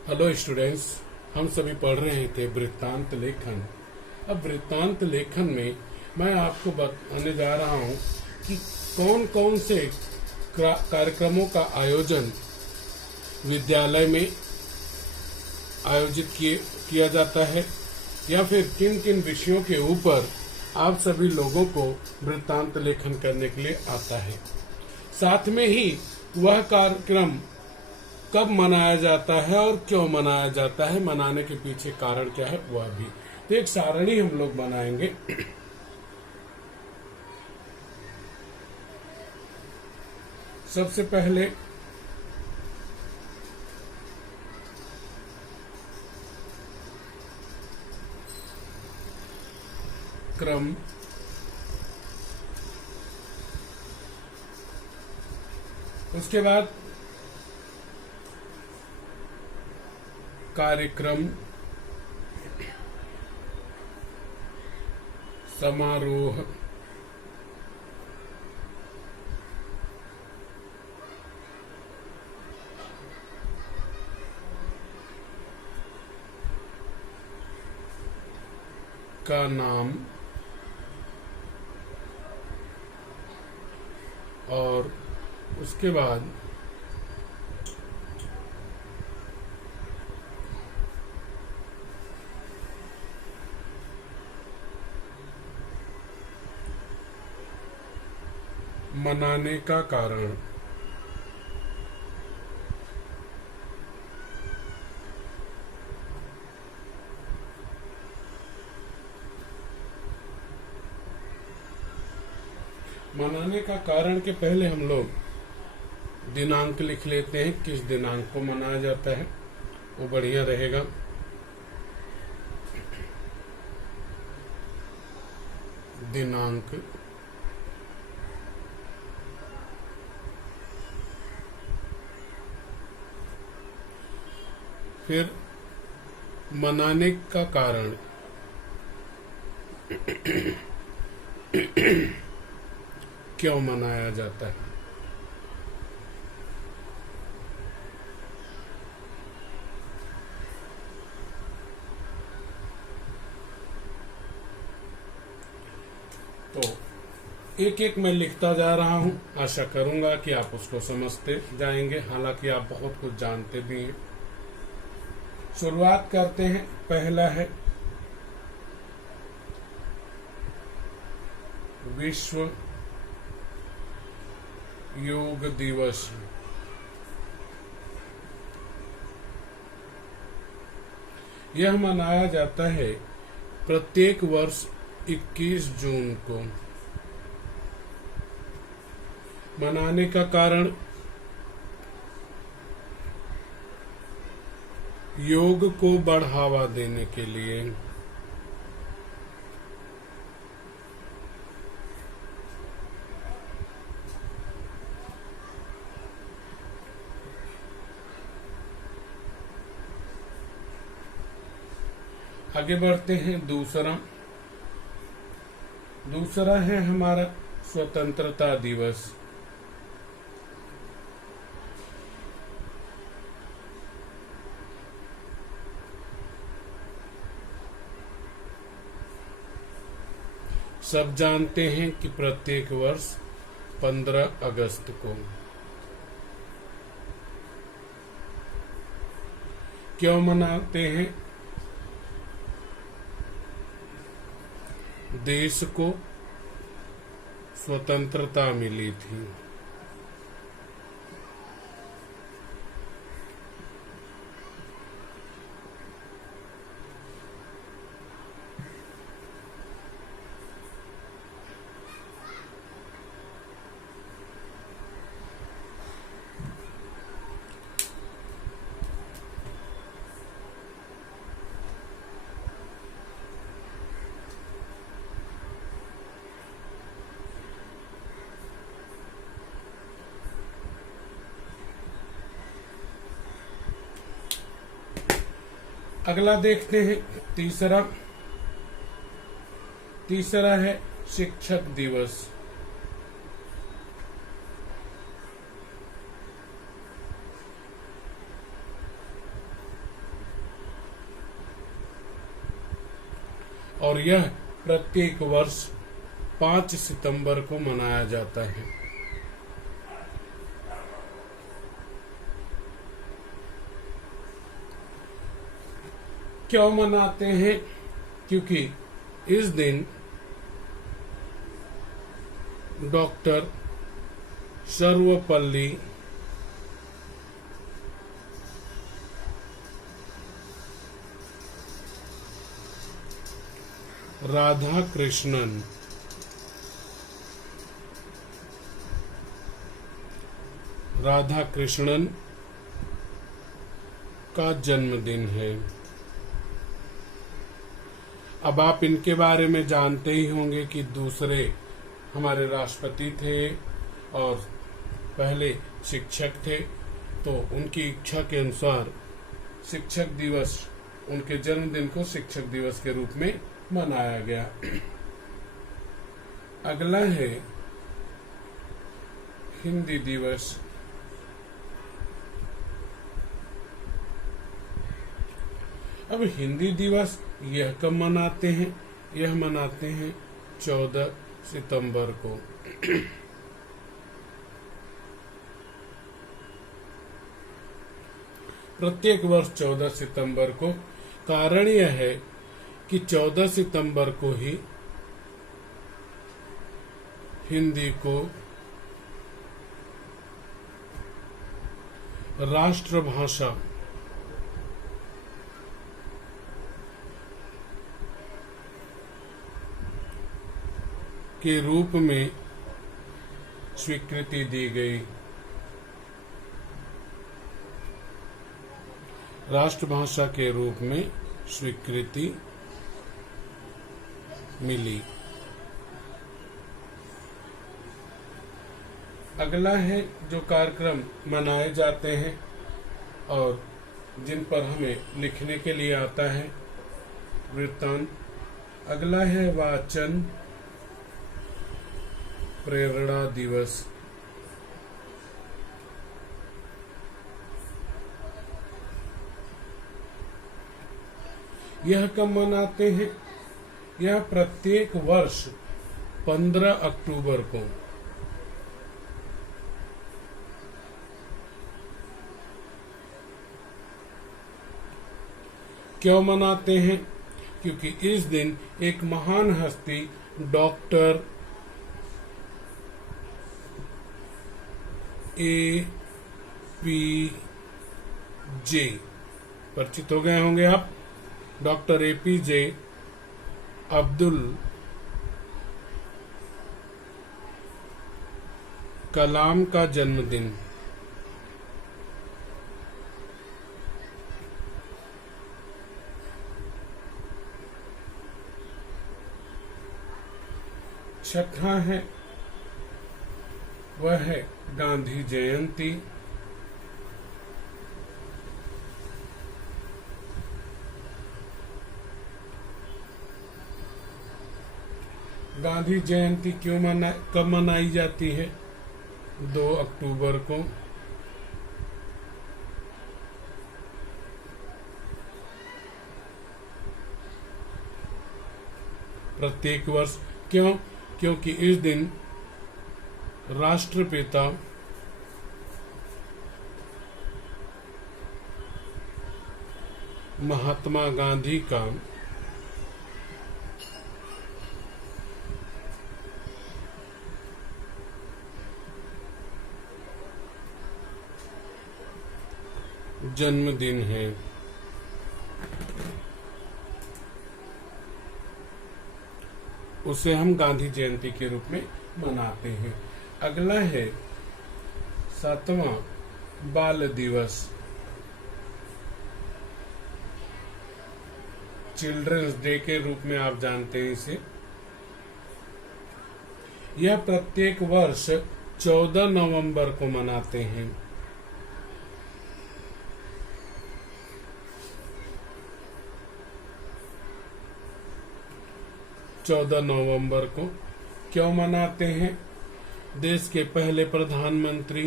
Hello students, हम सभी पढ़ रहे थे वृत्तांत लेखन। अब वृत्तांत लेखन में मैं आपको बताने जा रहा हूं कि कौन कौन से कार्यक्रमों का आयोजन विद्यालय में आयोजित किया जाता है या फिर किन किन विषयों के ऊपर आप सभी लोगों को वृत्तांत लेखन करने के लिए आता है। साथ में ही वह कार्यक्रम कब मनाया जाता है और क्यों मनाया जाता है, मनाने के पीछे कारण क्या है वह भी। तो एक सारणी हम लोग बनाएंगे। सबसे पहले क्रम, उसके बाद कार्यक्रम, समारोह, का नाम और उसके बाद मनाने का कारण। मनाने का कारण के पहले हम लोग दिनांक लिख लेते हैं, किस दिनांक को मनाया जाता है, वो बढ़िया रहेगा। दिनांक, फिर मनाने का कारण, क्यों मनाया जाता है। तो एक एक मैं लिखता जा रहा हूं, आशा करूंगा कि आप उसको समझते जाएंगे, हालांकि आप बहुत कुछ जानते भी हैं। शुरुआत करते हैं। पहला है विश्व योग दिवस। यह मनाया जाता है प्रत्येक वर्ष 21 जून को। मनाने का कारण योग को बढ़ावा देने के लिए। आगे बढ़ते हैं। दूसरा है हमारा स्वतंत्रता दिवस। सब जानते हैं कि प्रत्येक वर्ष 15 अगस्त को। क्यों मनाते हैं? देश को स्वतंत्रता मिली थी। अगला देखते हैं। तीसरा है शिक्षक दिवस। और यह प्रत्येक वर्ष 5 सितंबर को मनाया जाता है। क्यों मनाते हैं? क्योंकि इस दिन डॉक्टर सर्वपल्ली राधाकृष्णन का जन्मदिन है। अब आप इनके बारे में जानते ही होंगे कि दूसरे हमारे राष्ट्रपति थे और पहले शिक्षक थे, तो उनकी इच्छा के अनुसार शिक्षक दिवस, उनके जन्मदिन को शिक्षक दिवस के रूप में मनाया गया। अगला है हिंदी दिवस। अब हिंदी दिवस यह कब मनाते हैं? यह मनाते हैं 14 सितंबर को। प्रत्येक वर्ष 14 सितंबर को। कारण यह है कि 14 सितंबर को ही हिंदी को राष्ट्रभाषा के रूप में स्वीकृति दी गई। राष्ट्रभाषा के रूप में स्वीकृति मिली। अगला है जो कार्यक्रम मनाए जाते हैं और जिन पर हमें लिखने के लिए आता है वृत्तांत। अगला है वाचन प्रेरणा दिवस। यह कब मनाते हैं? यह प्रत्येक वर्ष 15 अक्टूबर को। क्यों मनाते हैं? क्योंकि इस दिन एक महान हस्ती डॉक्टर APJ, परिचित हो गए होंगे आप, डॉक्टर APJ अब्दुल कलाम का जन्मदिन। छठा है वह है गांधी जयंती। गांधी जयंती कब मनाई जाती है? 2 अक्टूबर को। प्रत्येक वर्ष। क्यों? क्योंकि इस दिन राष्ट्रपिता महात्मा गांधी का जन्मदिन है। उसे हम गांधी जयंती के रूप में मनाते हैं। अगला है 7वां बाल दिवस, चिल्ड्रंस डे के रूप में आप जानते हैं इसे। यह प्रत्येक वर्ष 14 नवंबर को मनाते हैं। नवंबर को क्यों मनाते हैं? देश के पहले प्रधानमंत्री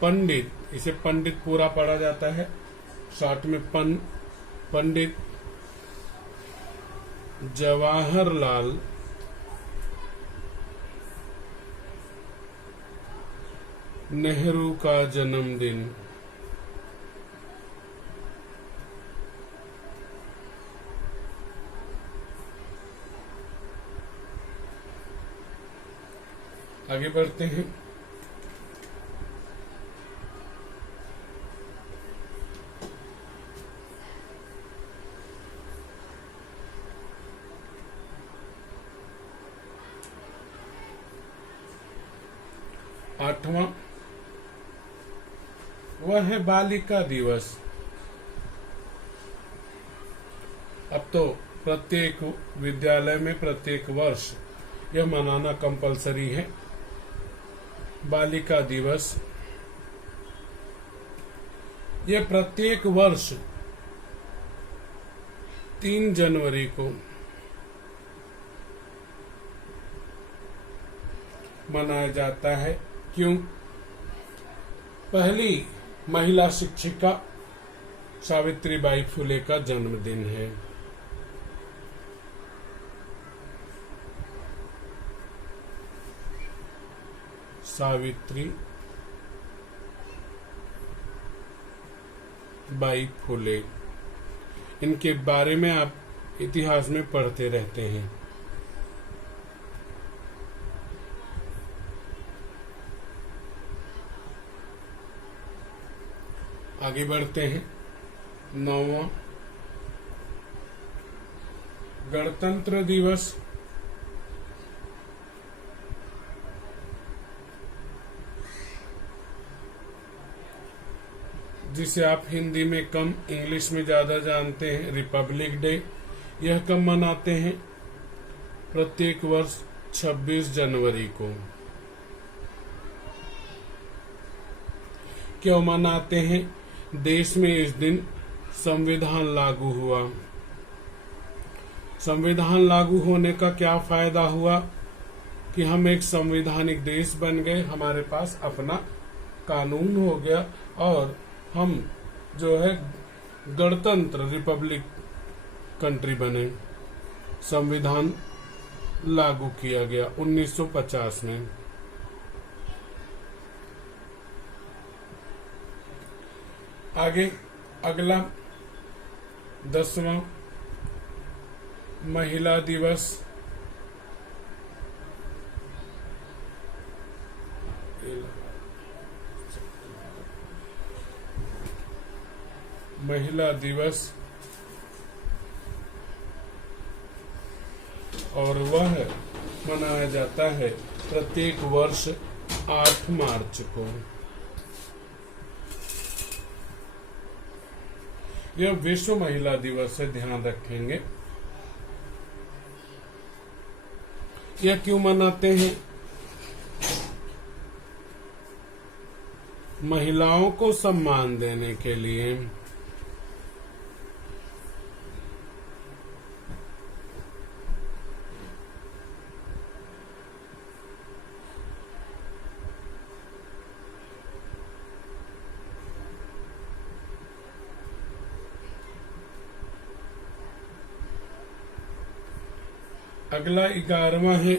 पंडित, इसे पंडित पूरा पढ़ा जाता है, शॉर्ट में पंडित जवाहरलाल नेहरू का जन्मदिन। आगे बढ़ते हैं। आठवां, वह है बालिका दिवस। अब तो प्रत्येक विद्यालय में प्रत्येक वर्ष यह मनाना कंपलसरी है। बालिका दिवस यह प्रत्येक वर्ष 3 जनवरी को मनाया जाता है। क्यों? पहली महिला शिक्षिका सावित्रीबाई फुले का जन्मदिन है। सावित्री बाई फुले, इनके बारे में आप इतिहास में पढ़ते रहते हैं। आगे बढ़ते हैं। 9वां, गणतंत्र दिवस। जिसे आप हिंदी में कम इंग्लिश में ज्यादा जानते हैं, रिपब्लिक डे। यह कब मनाते हैं? प्रत्येक वर्ष 26 जनवरी को। क्यों मनाते हैं? देश में इस दिन संविधान लागू हुआ। संविधान लागू होने का क्या फायदा हुआ कि हम एक संवैधानिक देश बन गए, हमारे पास अपना कानून हो गया और हम जो है गणतंत्र रिपब्लिक कंट्री बने। संविधान लागू किया गया 1950 में। आगे अगला 10वां, महिला दिवस। महिला दिवस और वह मनाया जाता है प्रत्येक वर्ष 8 मार्च को। यह विश्व महिला दिवस है, ध्यान रखेंगे। यह क्यों मनाते हैं? महिलाओं को सम्मान देने के लिए। अगला 11वां है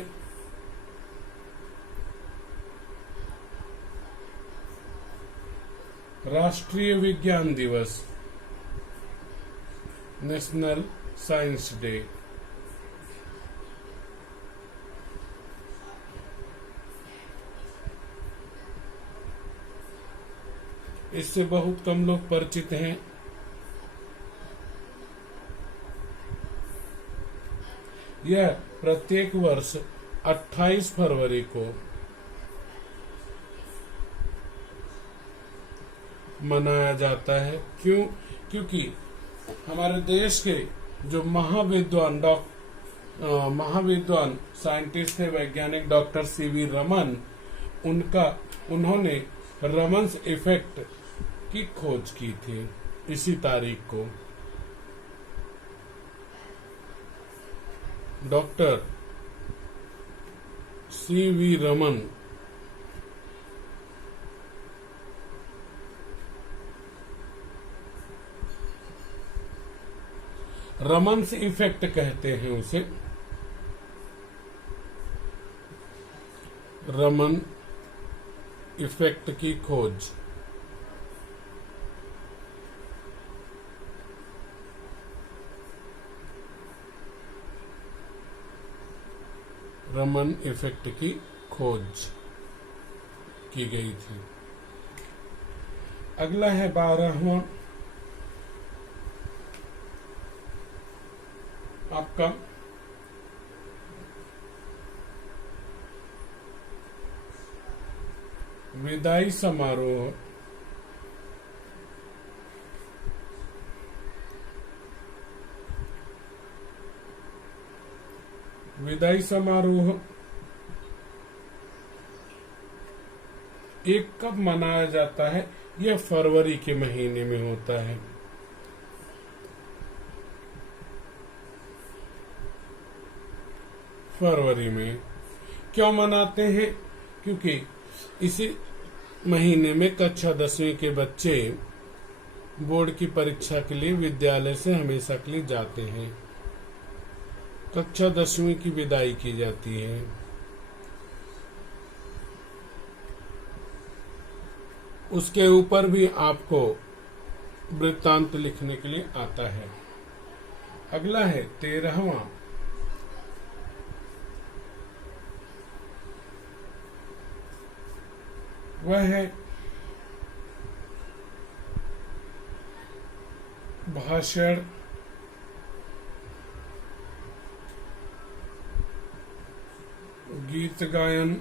राष्ट्रीय विज्ञान दिवस, नेशनल साइंस डे। इससे बहुत कम लोग परिचित हैं। यह प्रत्येक वर्ष 28 फरवरी को मनाया जाता है। क्यों? क्योंकि हमारे देश के जो महाविद्वान साइंटिस्ट थे, वैज्ञानिक डॉक्टर सीवी रमन, उन्होंने रमन्स इफेक्ट की खोज की थी इसी तारीख को। डॉक्टर सीवी रमन रमन्स इफेक्ट कहते हैं उसे। रमन इफेक्ट की खोज। रमन इफेक्ट की खोज की गई थी। अगला है 12वां आपका विदाई समारोह। विदाई समारोह एक कब मनाया जाता है? यह फरवरी के महीने में होता है। फरवरी में क्यों मनाते हैं? क्योंकि इसी महीने में कक्षा 10वीं के बच्चे बोर्ड की परीक्षा के लिए विद्यालय से हमेशा के लिए जाते हैं। कक्षा 10वीं की विदाई की जाती है। उसके ऊपर भी आपको वृत्तांत लिखने के लिए आता है। अगला है 13वां वह है भाषण, गीत गायन,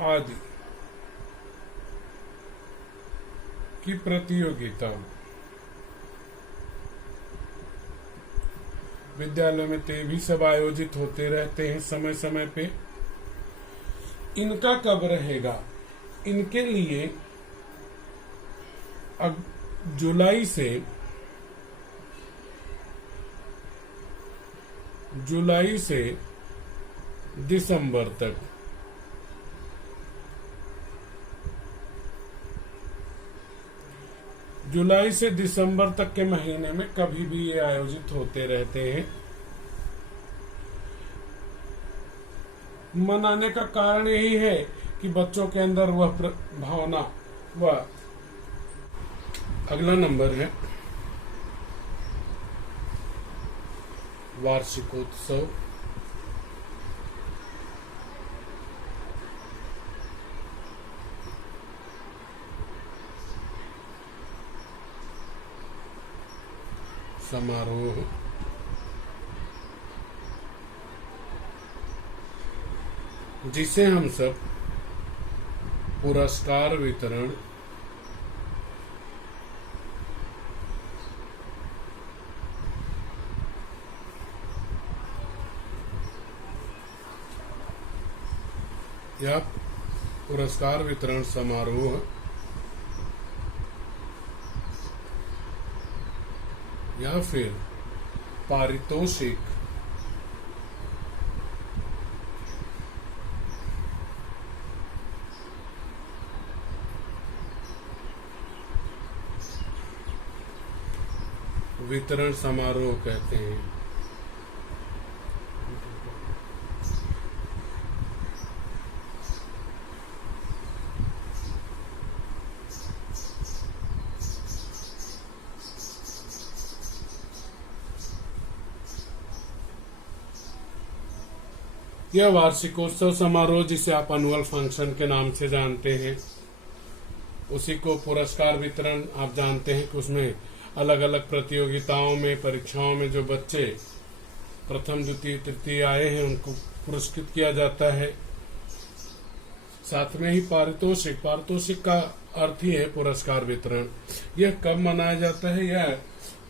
आदि की प्रतियोगिता। विद्यालय में ते भी सब आयोजित होते रहते हैं समय समय पे। इनका कब रहेगा? इनके लिए अब जुलाई से दिसंबर तक, जुलाई से दिसंबर तक के महीने में कभी भी ये आयोजित होते रहते हैं। मनाने का कारण यही है कि बच्चों के अंदर वह भावना वह। अगला नंबर है वार्षिकोत्सव। समारोह, जिसे हम सब पुरस्कार वितरण या पुरस्कार वितरण समारोह या फिर पारितोषिक वितरण समारोह कहते हैं। यह वार्षिकोत्सव समारोह, जिसे आप एनुअल फंक्शन के नाम से जानते हैं, उसी को पुरस्कार वितरण आप जानते हैं कि उसमें अलग अलग प्रतियोगिताओं में, परीक्षाओं में जो बच्चे प्रथम द्वितीय तृतीय आए हैं उनको पुरस्कृत किया जाता है। साथ में ही पारितोषिक का अर्थ ही है पुरस्कार वितरण। यह कब मनाया जाता है? यह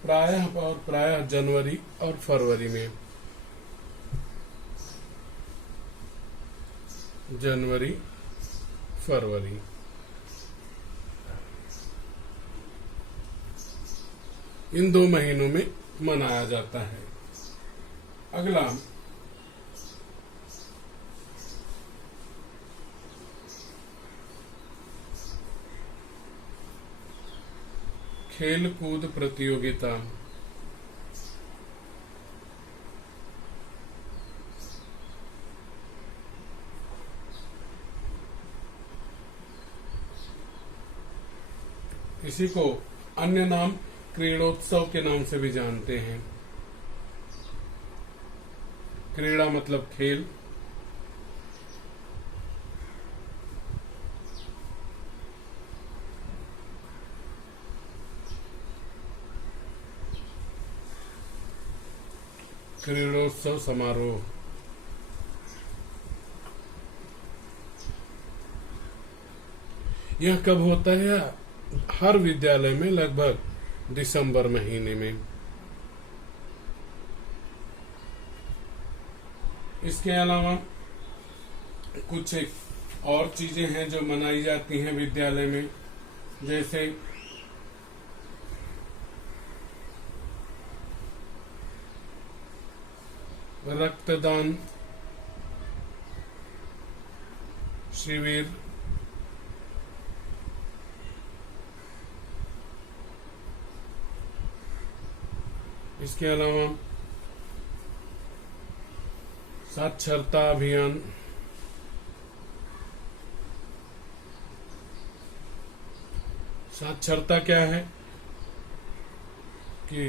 प्रायः जनवरी और फरवरी में। जनवरी फरवरी इन 2 महीनों में मनाया जाता है। अगला खेल कूद प्रतियोगिता। इसी को अन्य नाम क्रीड़ोत्सव के नाम से भी जानते हैं। क्रीड़ा मतलब खेल, क्रीड़ोत्सव समारोह। यह कब होता है? हर विद्यालय में लगभग दिसंबर महीने में। इसके अलावा कुछ एक और चीजें हैं जो मनाई जाती हैं विद्यालय में, जैसे रक्तदान शिविर, इसके अलावा साक्षरता अभियान, साक्षरता क्या है कि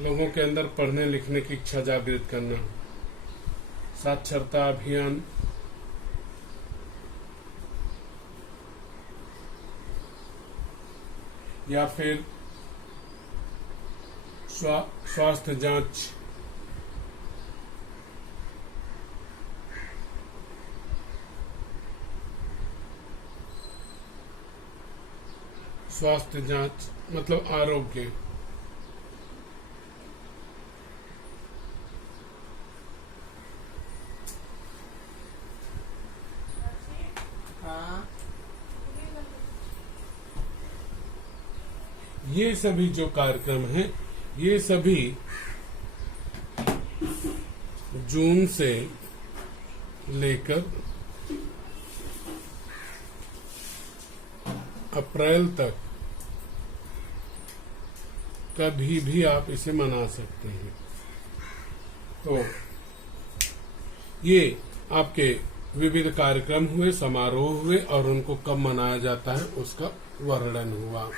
लोगों के अंदर पढ़ने लिखने की इच्छा जागृत करना। साक्षरता अभियान, या फिर स्वास्थ्य जांच, स्वास्थ्य जांच मतलब आरोग्य। ये सभी जो कार्यक्रम हैं, ये सभी जून से लेकर अप्रैल तक कभी भी आप इसे मना सकते हैं। तो ये आपके विविध कार्यक्रम हुए, समारोह हुए, और उनको कब मनाया जाता है उसका वर्णन हुआ।